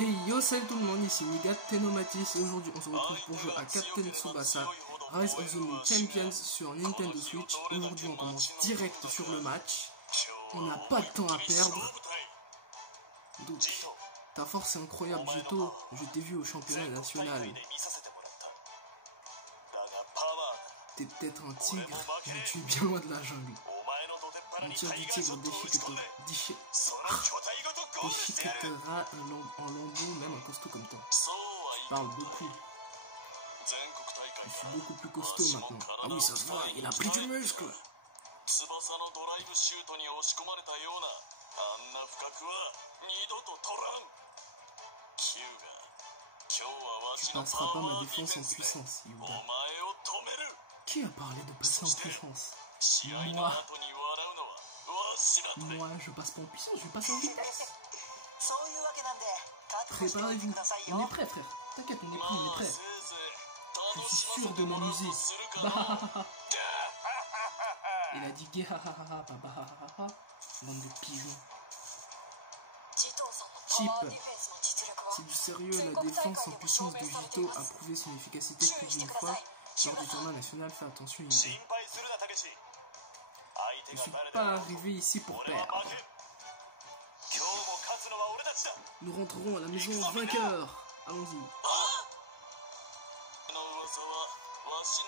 Hey yo, salut tout le monde, ici Nigat Tenomatis et aujourd'hui on se retrouve pour jouer à Captain Tsubasa Rise of the Moon Champions sur Nintendo Switch. Aujourd'hui on commence direct sur le match, on n'a pas de temps à perdre. Donc, ta force est incroyable Jito, je t'ai vu au championnat national. T'es peut-être un tigre, mais tu es bien loin de la jungle. Un tir du tigre déchiquetera en lambeaux, même un costaud comme toi. Tu parles beaucoup. Je suis beaucoup plus costaud maintenant. Ah oui, ça se voit, il a pris du muscle. Tu passeras pas ma défense en puissance, Yuda. Qui a parlé de passer en puissance? Moi, je passe pas en puissance, je passe en vitesse. Préparez-vous. On est prêt, frère. T'inquiète, on est prêt, on est prêt. Je suis sûr de m'amuser. Il a dit gehahaha, babahaha. Bande de pigeons. Chip. C'est du sérieux, la défense en puissance de Jito a prouvé son efficacité plus d'une fois. Lors du tournoi national, fais attention, Yuda. Je suis pas arrivé ici pour perdre. Nous rentrerons à la maison vainqueurs. Allons-y.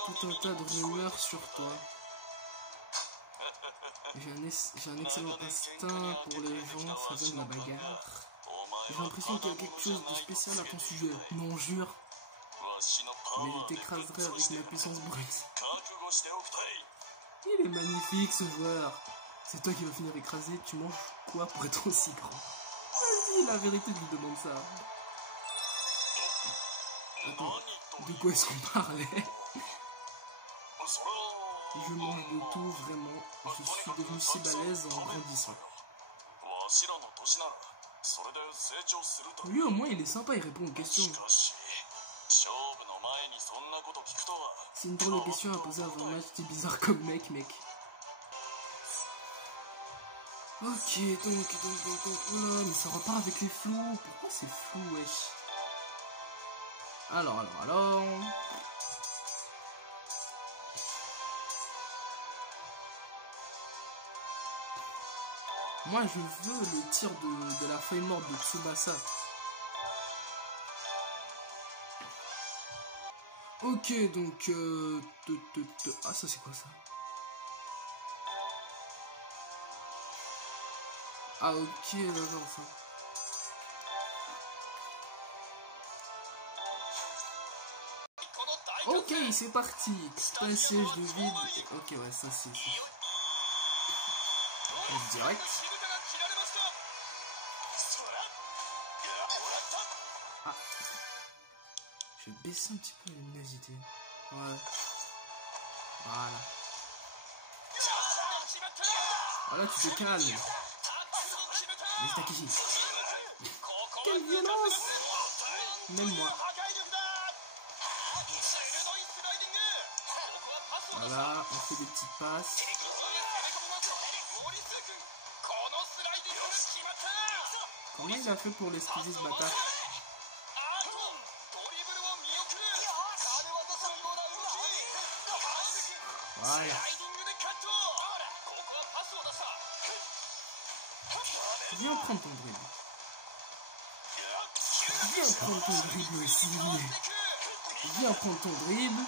Tout un tas de rumeurs sur toi. J'ai un excellent instinct pour les gens, ça donne la bagarre. J'ai l'impression qu'il y a quelque chose de spécial à ton sujet. Non, jure. Mais je t'écraserai avec ma puissance brute. Il est magnifique ce joueur. C'est toi qui vas finir écrasé. Tu manges quoi pour être aussi grand? Vas-y, la vérité, je lui demande ça. Attends, de quoi est-ce qu'on parlait? Je mange de tout, vraiment. Je suis devenu si balèze en grandissant. Lui au moins il est sympa, il répond aux questions. C'est une drôle de question à poser avant un match, t'es bizarre comme mec. Ok, donc, oula, mais ça repart avec les flous. Pourquoi c'est flou, wesh? Alors. Moi, je veux le tir de la feuille morte de Tsubasa. Ok, donc... Ah, ça, c'est quoi, ça? Ah, ok, d'accord, ça. Ok, c'est parti. Un siège de vide. Ok, ouais, ça, c'est... Direct. Ah. Je vais baisser un petit peu la luminosité. Ouais. Voilà. Voilà, tu te calmes. Mais Takeshi. Quelle violence! Même moi. Voilà, on fait des petites passes. Comment il a fait pour l'esquiver ce bâtard? Voilà. Viens prendre ton dribble. Viens prendre ton dribble aussi. Viens prendre ton dribble.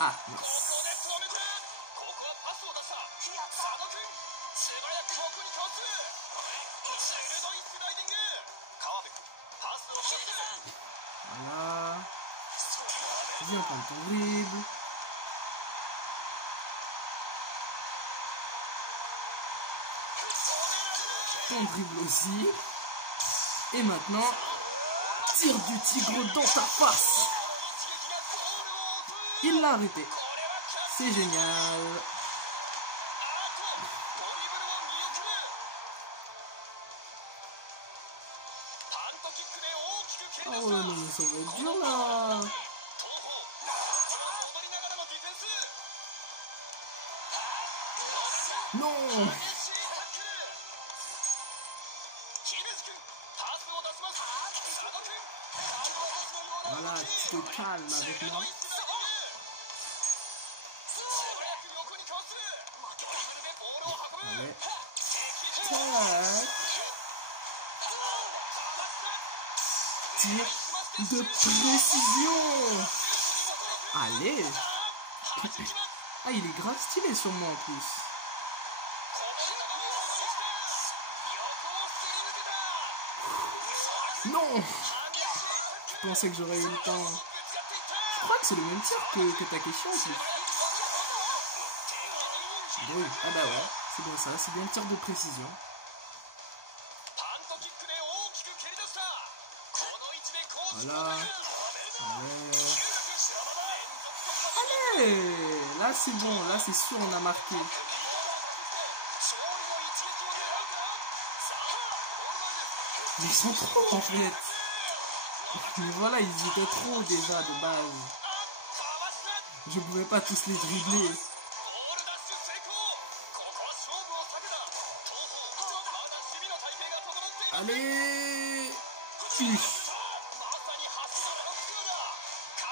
Ah, mince. Voilà. Viens prendre ton dribble. Ton dribble aussi. Et maintenant, tire du tigre dans ta face. Il l'a arrêté. C'est génial. Oh non, mais ça va être dur là. Non. Voilà, tu te calmes avec moi. Allez. Tac. Tir de précision. Allez. Ah, il est grave stylé sur moi en plus. Non. Je pensais que j'aurais eu le temps. Je crois que c'est le même tir que Takeshi en plus. Oui, ah bah ouais, c'est bien ça, c'est bien le tir de précision. Voilà. Allez. Allez. Là c'est bon, là c'est sûr on a marqué. Mais ils sont trop en fait. Mais voilà, ils étaient trop déjà de base. Je pouvais pas tous les dribbler. Allez.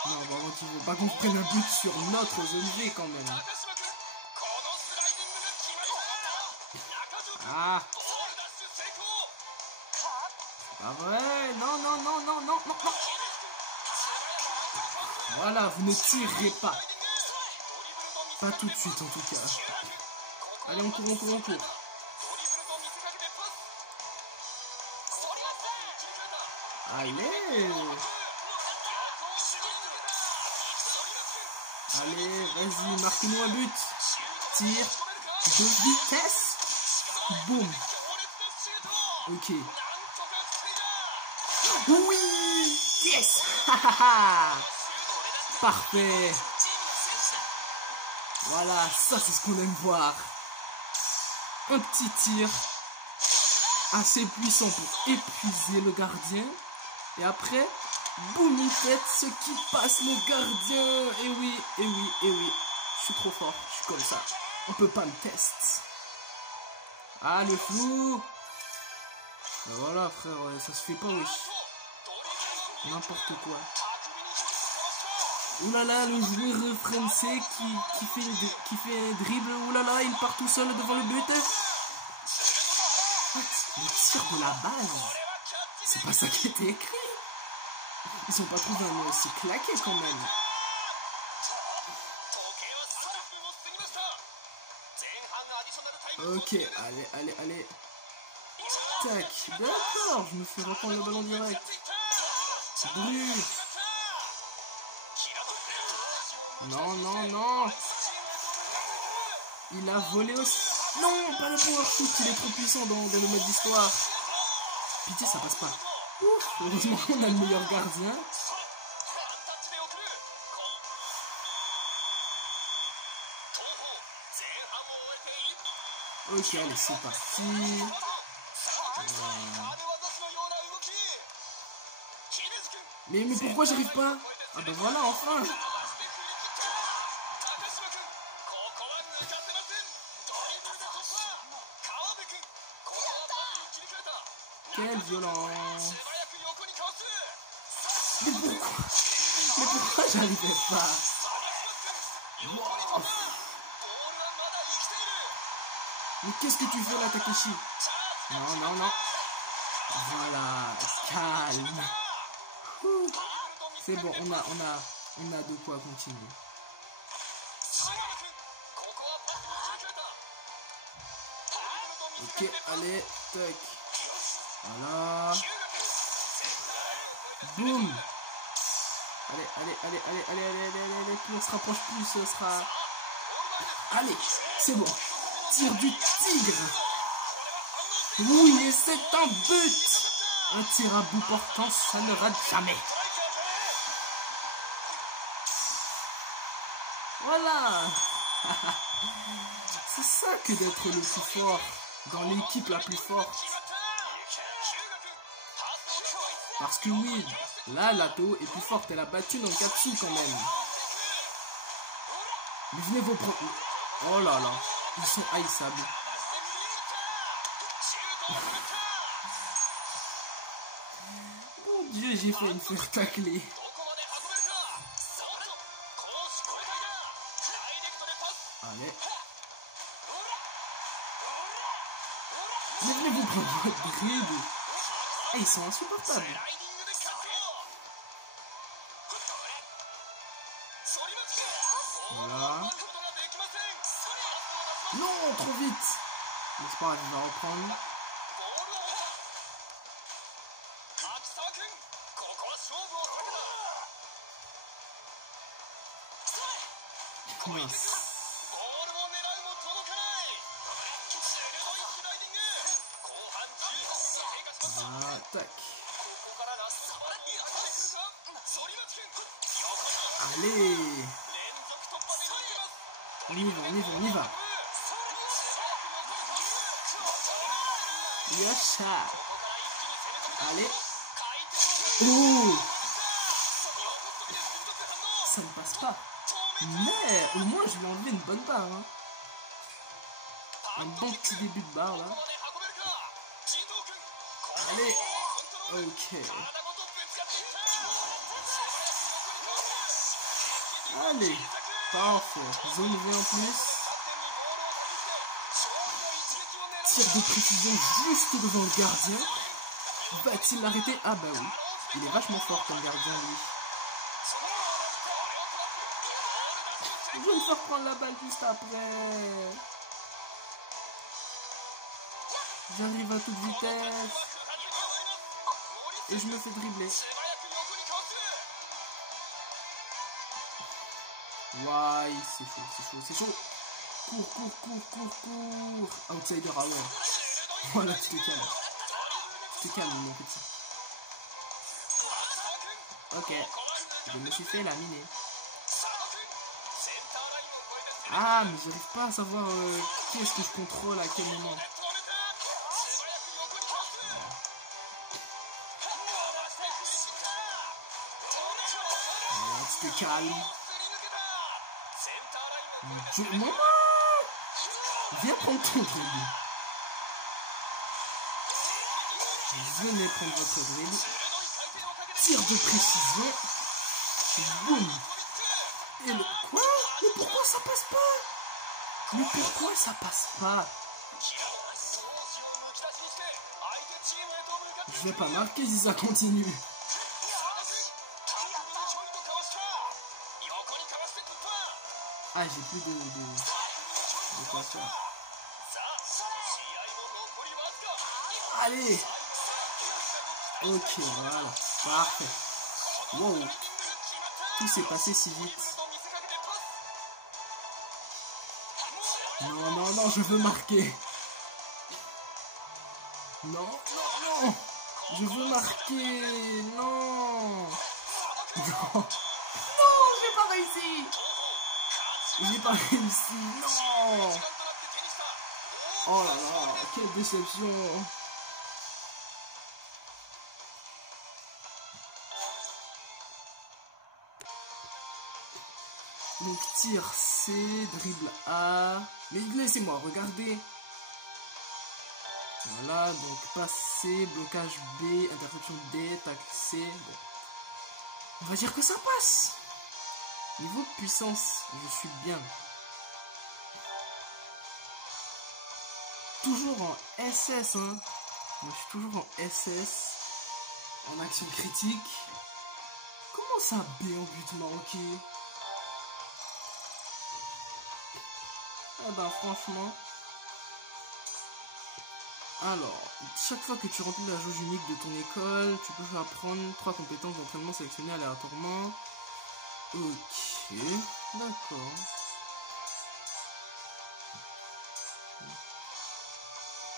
Non, par contre, il faut pas qu'on prenne un but sur notre zone V quand même. Ah. Pas vrai. Non, non, non, non, non, non, non. Voilà, vous ne tirerez pas. Pas tout de suite en tout cas. Allez, on court, on court, on court. Allez. Allez, vas-y, marque-nous un but. Tir de vitesse. Boum. Ok. Oui. Yes. Parfait. Voilà, ça c'est ce qu'on aime voir. Un petit tir assez puissant pour épuiser le gardien. Et après, boum, une tête, ce qui passe le gardien. Et oui, et oui, et oui. Je suis trop fort, je suis comme ça. On peut pas me tester. Ah, le flou. Ben voilà, frère, ça se fait pas, wesh. N'importe quoi. Oulala, le joueur français qui fait un dribble. Oulala, il part tout seul devant le but. Le tir de la base. C'est pas ça qui était écrit. Ils ont pas trouvé un nom aussi claqué quand même. Ok, allez, allez, allez. Tac, d'accord, je me fais reprendre le ballon direct. Brûle. Non, non, non. Il a volé aussi. Non, pas le power shoot, il est trop puissant dans le mode d'histoire. Pitié, ça passe pas. Ouf, heureusement qu'on a le meilleur gardien. Ok, allez, c'est parti. Mais pourquoi j'arrive pas? Ah bah voilà, enfin. Quelle violence. Mais pourquoi j'arrivais pas? Wow. Mais qu'est-ce que tu fais là, Takeshi? Non, non, non. Voilà, calme. C'est bon, on a de quoi continuer. Ok, allez, tac. Voilà. Boum. Allez, allez, allez, allez, allez, allez, allez, allez, plus on se rapproche, plus ce sera... Allez, c'est bon. Tir du tigre. Oui, et c'est un but. Un tir à bout portant, ça ne rate jamais. Voilà. C'est ça que d'être le plus fort dans l'équipe la plus forte. Parce que oui, là, Lato est plus forte. Elle a battu Nankatsu quand même. Mais venez vous prendre... Oh là là, ils sont haïssables. Dieu, j'ai failli me faire tacler. Allez. Mais venez vous prendre votre dribble. Eh, ils sont insupportables. Voilà. Non, trop vite. Mais c'est pas grave, il va reprendre. Mince. Voilà, tac. Allez. On y va, on y va, on y va. Yasha. Allez. Oh. Ça ne passe pas. Mais au moins je lui ai enlevé une bonne barre. Hein. Un bon petit début de barre là. Allez. Ok. Allez. Parfait. Zone V en plus. Tir de précision juste devant le gardien. Va-t-il l'arrêter? Ah bah oui. Il est vachement fort comme gardien lui. Je vais me faire prendre la balle juste après. J'arrive à toute vitesse. Et je me fais dribbler. Ouais, c'est chaud, c'est chaud, c'est chaud. Cours, cours, cours, cours, cours. Outsider, ah ouais. Voilà, tu te calmes. Tu te calmes, mon petit. Ok. Je me suis fait laminer. Ah, mais j'arrive pas à savoir qui est-ce que je contrôle à quel moment. Voilà, tu te calmes. Maman, viens prendre ton dribble. Venez prendre votre dribble. Tir de précision. Boum. Et le... Quoi? Mais pourquoi ça passe pas? Mais pourquoi ça passe pas? Je vais pas marquer si ça continue. Ah, j'ai plus de quoi faire. Allez. Ok, voilà. Parfait. Wow. Tout s'est passé si vite. Non, non, non, je veux marquer. Non, non, non. Je veux marquer. Non. Non. Non, j'ai pas réussi. J'ai pas réussi. Non. Oh là là, quelle déception. Donc tir C, dribble A. Mais laissez-moi regarder. Voilà, donc passe C, blocage B, interruption D, tac C. Bon. On va dire que ça passe. Niveau puissance, je suis bien. Toujours en SS, hein. Je suis toujours en SS. En action critique. Comment ça B en but manqué? Eh ben franchement. Alors, chaque fois que tu remplis la jauge unique de ton école, tu peux apprendre 3 compétences d'entraînement sélectionnées aléatoirement. Ok, d'accord.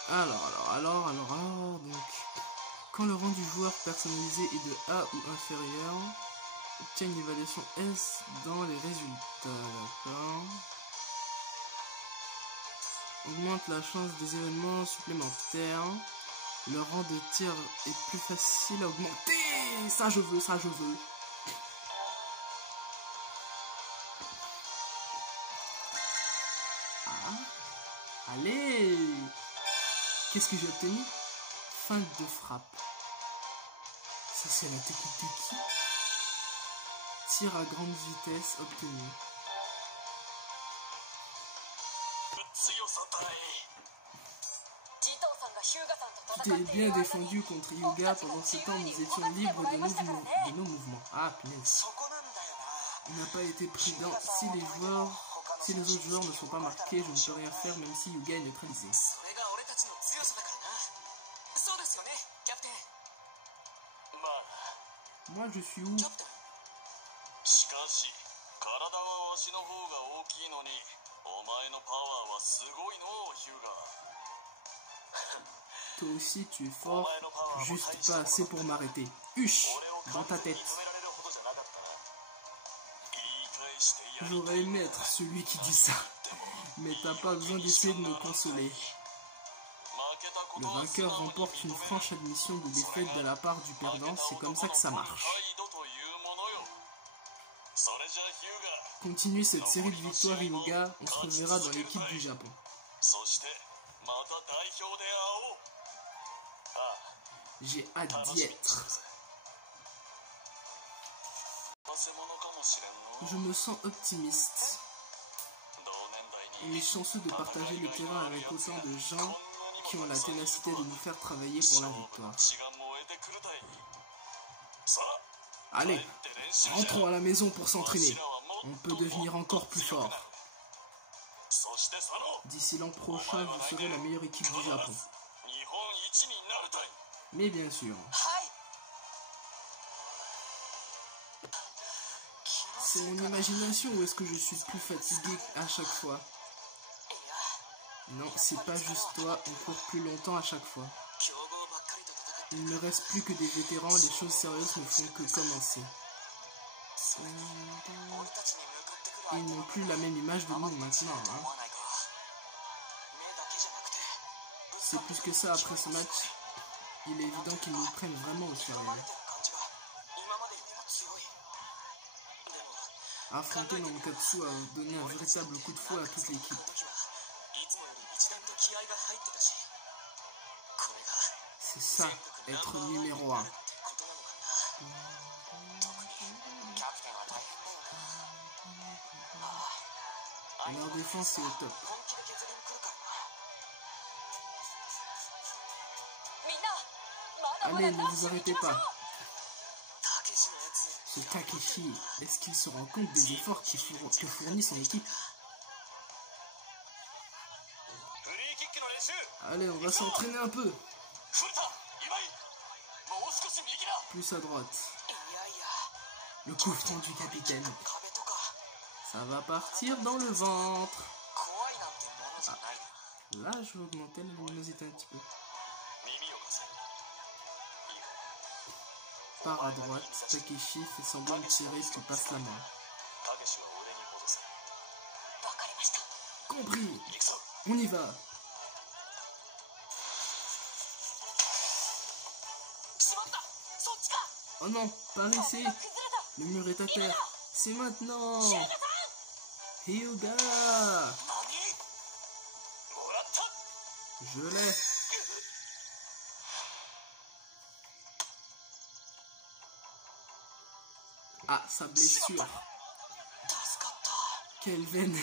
Alors, donc, quand le rang du joueur personnalisé est de A ou inférieur, obtient une évaluation S dans les résultats, d'accord. Augmente la chance des événements supplémentaires. Le rang de tir est plus facile à augmenter. Ça je veux, ça je veux. Ah. Allez. Qu'est-ce que j'ai obtenu? Feinte de frappe. Ça, c'est la technique de qui? Tir à grande vitesse obtenu. Tu t'es bien défendu contre Hyuga. Pendant ce temps, nous étions libres de nos mouvements. Ah, punaise. On n'a pas été prudent. Si les autres joueurs ne sont pas marqués, je ne peux rien faire, même si Hyuga est neutralisé. Moi, je suis où? Toi aussi, tu es fort, juste pas assez pour m'arrêter. Huche, dans ta tête. J'aurais aimé être celui qui dit ça, mais t'as pas besoin d'essayer de me consoler. Le vainqueur remporte une franche admission de défaite de la part du perdant, c'est comme ça que ça marche. Continue cette série de victoires, Hyuga, on se reverra dans l'équipe du Japon. J'ai hâte d'y être. Je me sens optimiste. On est chanceux de partager le terrain avec autant de gens qui ont la ténacité de nous faire travailler pour la victoire. Allez, rentrons à la maison pour s'entraîner. On peut devenir encore plus fort. D'ici l'an prochain, vous serez la meilleure équipe du Japon. Mais bien sûr. C'est mon imagination ou est-ce que je suis plus fatigué à chaque fois? Non, c'est pas juste toi, on court plus longtemps à chaque fois. Il ne reste plus que des vétérans, les choses sérieuses ne font que commencer. Ils n'ont plus la même image de nous maintenant. Hein. C'est plus que ça après ce match. Il est évident qu'ils nous prennent vraiment au sérieux. Affronter Nankatsu a donné un véritable coup de fouet à toute l'équipe. C'est ça, être numéro 1. Leur défense est au top. Allez, ne vous arrêtez pas. Ce Takeshi, est-ce qu'il se rend compte des efforts que fournit son équipe? Allez, on va s'entraîner un peu. Plus à droite. Le coup franc du capitaine. Ça va partir dans le ventre. Ah. Là, je vais augmenter la luminosité un petit peu. Part à droite, Takeshi fait semblant de tirer puis passe la main. Compris. On y va. Oh non, par ici. Le mur est à terre. C'est maintenant. Hyuga. Je l'ai. Ah, sa blessure. Quelle veine.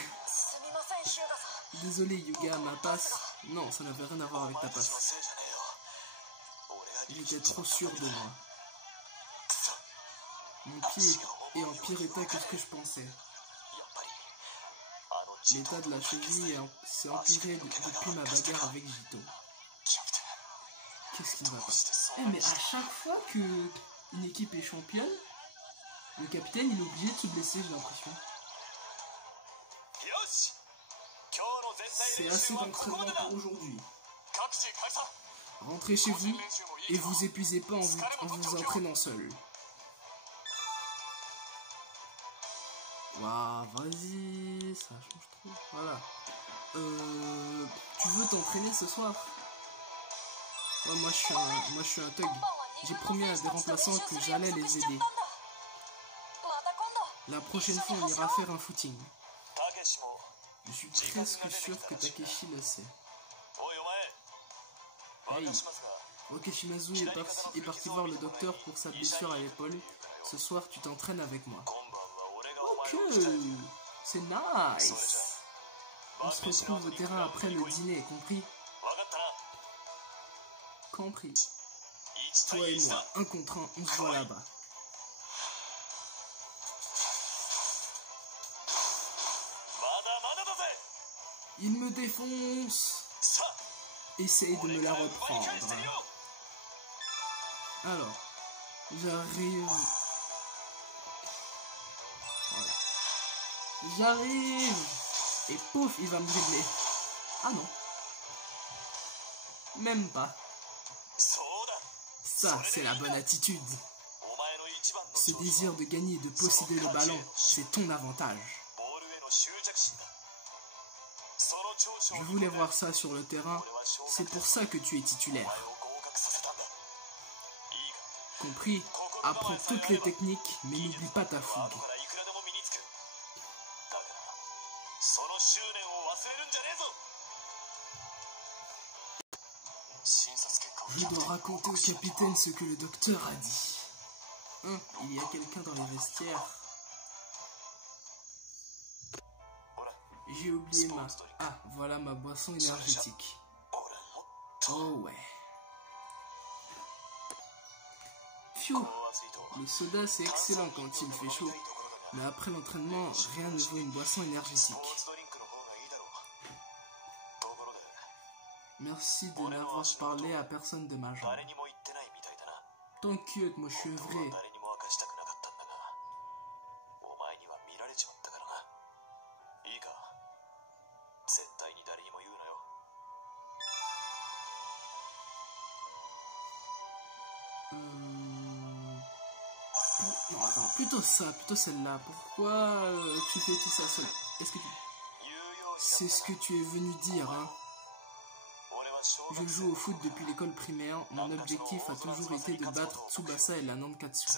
Désolé Hyuga, ma passe. Non, ça n'avait rien à voir avec ta passe. J'étais trop sûr de moi. Mon pied est en pire état que ce que je pensais. L'état de la cheville s'est empiré depuis ma bagarre avec Jito. Qu'est-ce qui ne va pas? Mais à chaque fois qu'une équipe est championne, le capitaine il est obligé de se blesser, j'ai l'impression. C'est assez d'entraînement pour aujourd'hui. Rentrez chez vous et vous épuisez pas en vous entraînant seul. Waouh, vas-y, ça change trop. Voilà. Tu veux t'entraîner ce soir? Ouais, moi je suis un thug. J'ai promis à des remplaçants que j'allais les aider. La prochaine fois, on ira faire un footing. Je suis presque sûr que Takeshi le sait. Hey, Ok, Shimazu est parti voir le docteur pour sa blessure à l'épaule. Ce soir, tu t'entraînes avec moi. Ok, c'est nice. On se retrouve au terrain après le dîner, compris? Compris. Toi et moi, 1 contre 1, on se voit là-bas. Il me défonce. Essaye de me la reprendre. Alors, j'arrive. Voilà. J'arrive. Et pouf, il va me dribbler. Ah non. Même pas. Ça, c'est la bonne attitude. Ce désir de gagner et de posséder le ballon, c'est ton avantage. Je voulais voir ça sur le terrain, c'est pour ça que tu es titulaire. Compris? Apprends toutes les techniques, mais n'oublie pas ta fougue. Je dois raconter au capitaine ce que le docteur a dit. Il y a quelqu'un dans les vestiaires. J'ai oublié ma... Ah, voilà ma boisson énergétique. Oh ouais. Pfiou. Le soda c'est excellent quand il fait chaud. Mais après l'entraînement, rien ne vaut une boisson énergétique. Merci de n'avoir parlé à personne de ma jambe. T'inquiète, moi je suis vrai. Non, attends, plutôt ça, plutôt celle-là. Pourquoi tu fais tout ça seul? Est-ce que tu... C'est ce que tu es venu dire, hein? Je joue au foot depuis l'école primaire. Mon objectif a toujours été de battre Tsubasa et la Nankatsu.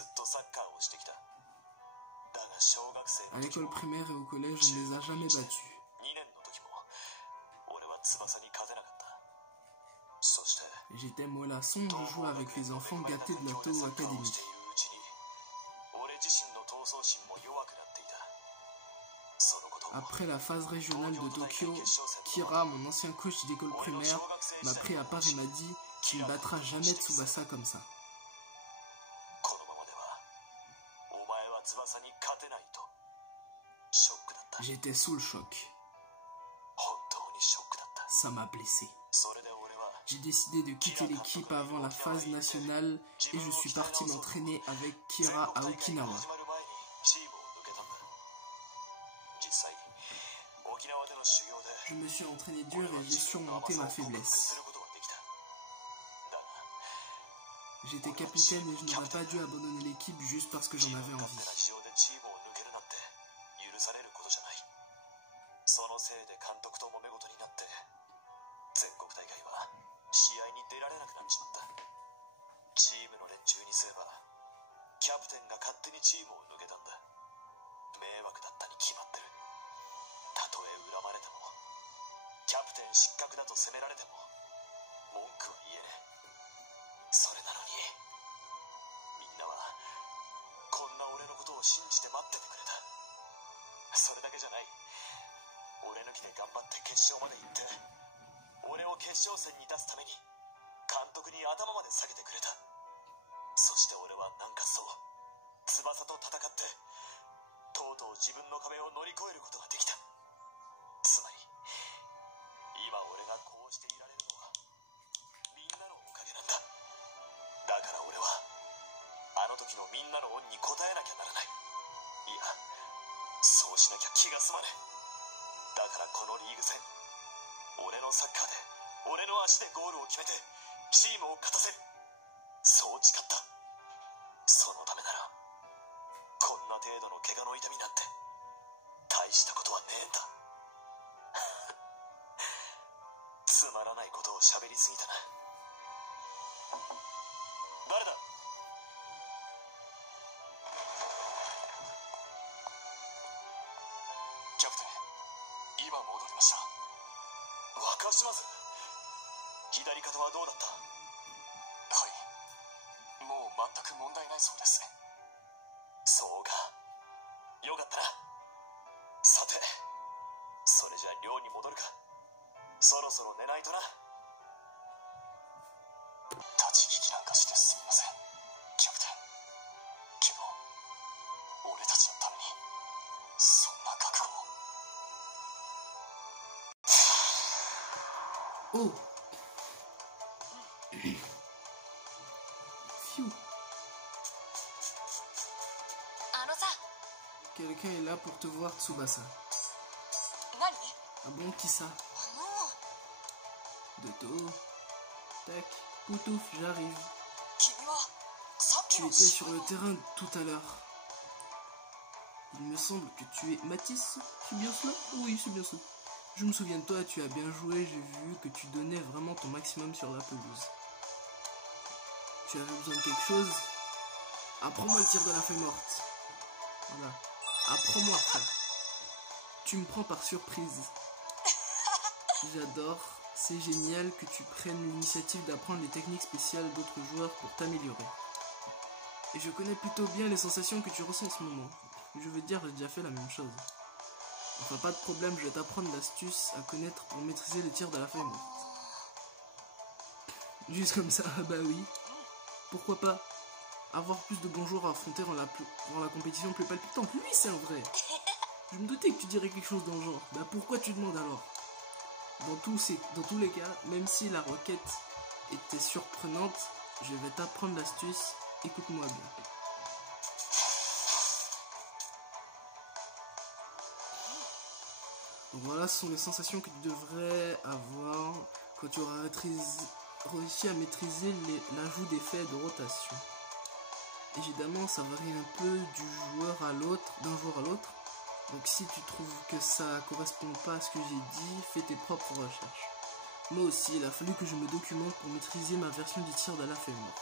À l'école primaire et au collège, on ne les a jamais battus. J'étais mollasson, je jouais avec les enfants gâtés de la Toho Academy. Après la phase régionale de Tokyo, Kira, mon ancien coach d'école primaire, m'a pris à part et m'a dit « Tu ne battras jamais Tsubasa comme ça ». J'étais sous le choc. Ça m'a blessé. J'ai décidé de quitter l'équipe avant la phase nationale et je suis parti m'entraîner avec Kira à Okinawa. Je me suis entraîné dur et j'ai surmonté ma faiblesse. J'étais capitaine et je n'aurais pas dû abandonner l'équipe juste parce que j'en avais envie. く問題ないそうです。そうか。よかったな。さて、それじゃあ寮に戻るか。そろそろ寝ないとな。立ち聞きなんかしてすみません、キャプテン。けど、俺たちのために、そんな覚悟を。Oh. Phew. Quelqu'un est là pour te voir, Tsubasa. Ah bon, qui ça? Doto. Tac. Poutouf, j'arrive. Tu étais sur le terrain tout à l'heure. Il me semble que tu es Matisse. C'est bien cela? Oui, c'est bien cela. Je me souviens de toi, tu as bien joué, j'ai vu que tu donnais vraiment ton maximum sur la pelouse. Tu avais besoin de quelque chose? Apprends-moi le tir de la feuille morte. Voilà. Apprends-moi, frère. Tu me prends par surprise. J'adore. C'est génial que tu prennes l'initiative d'apprendre les techniques spéciales d'autres joueurs pour t'améliorer. Et je connais plutôt bien les sensations que tu ressens en ce moment. Je veux dire, j'ai déjà fait la même chose. Enfin, pas de problème, je vais t'apprendre l'astuce à connaître pour maîtriser le tir de la feuille morte. Juste comme ça, bah oui. Pourquoi pas? Avoir plus de bons joueurs à affronter rend la compétition plus palpitante. Lui, c'est un vrai. Je me doutais que tu dirais quelque chose dans le genre. Bah pourquoi tu demandes alors? Dans tous les cas, même si la requête était surprenante, je vais t'apprendre l'astuce. Écoute-moi bien. Voilà, ce sont les sensations que tu devrais avoir quand tu auras réussi à maîtriser l'ajout d'effets de rotation. Évidemment, ça varie un peu d'un joueur à l'autre. Donc si tu trouves que ça correspond pas à ce que j'ai dit, fais tes propres recherches. Moi aussi, il a fallu que je me documente pour maîtriser ma version du tir de la feuille morte.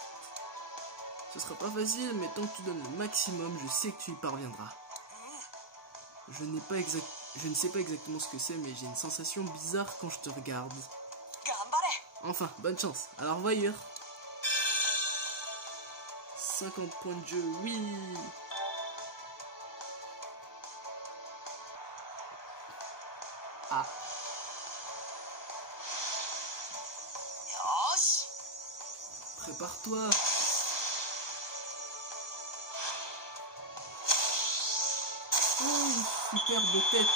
Ce sera pas facile, mais tant que tu donnes le maximum, je sais que tu y parviendras. Je ne sais pas exactement ce que c'est, mais j'ai une sensation bizarre quand je te regarde. Enfin, bonne chance. Alors voyeur. 50 points de jeu, oui. Ah. Prépare-toi. Oh, superbe tête.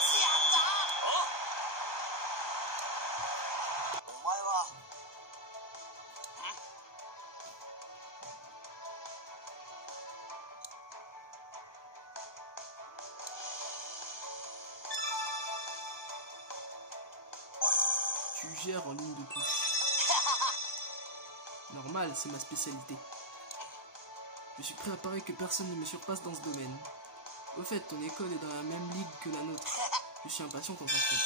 Tu gères en ligne de touche. Normal, c'est ma spécialité. Je suis prêt à parier que personne ne me surpasse dans ce domaine. Au fait, ton école est dans la même ligue que la nôtre. Je suis impatient qu'on s'affronte.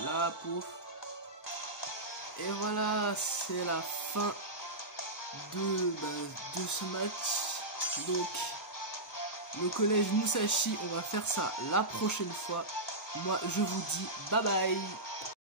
Voilà, pouf. Et voilà, c'est la fin de ce match. Donc, le collège Musashi, on va faire ça la prochaine fois. Moi, je vous dis bye bye.